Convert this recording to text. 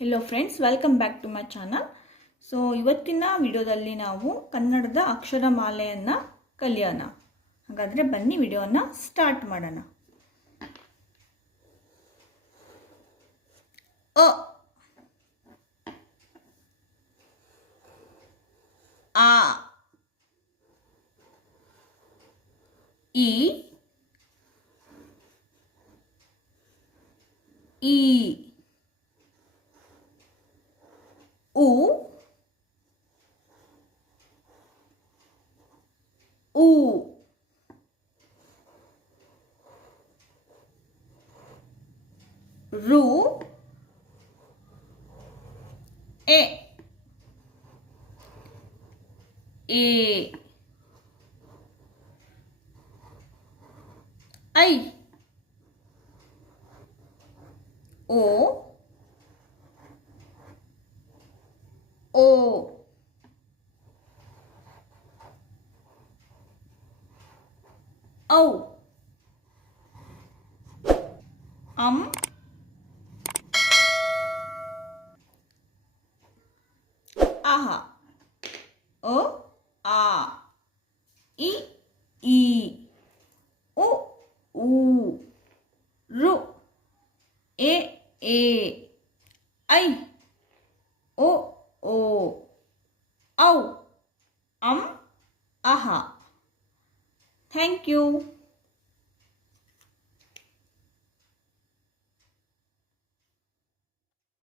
Hello friends, welcome back to my channel. So ಇವತ್ತಿನ ವಿಡಿಯೋದಲ್ಲಿ ನಾವು ಕನ್ನಡದ ಅಕ್ಷರಮಾಲೆಯನ್ನು ಕಲಿಯೋಣ. ಹಾಗಾದರೆ ಬನ್ನಿ ವಿಡಿಯೋನ ಸ್ಟಾರ್ಟ್ ಮಾಡೋಣ. ಅ ಆ ಇ ಈ ಉ ಊ ರು ಎ ಎ ಐ ಓ ಓ ಔ ಅಂ ಆಹ ಅ ಆ ಇ ಈ ಉ ಊ ರು ಎ ಎ ಐ ಓ ಓ ಔ ಅಂ ಅಹ. Thank you.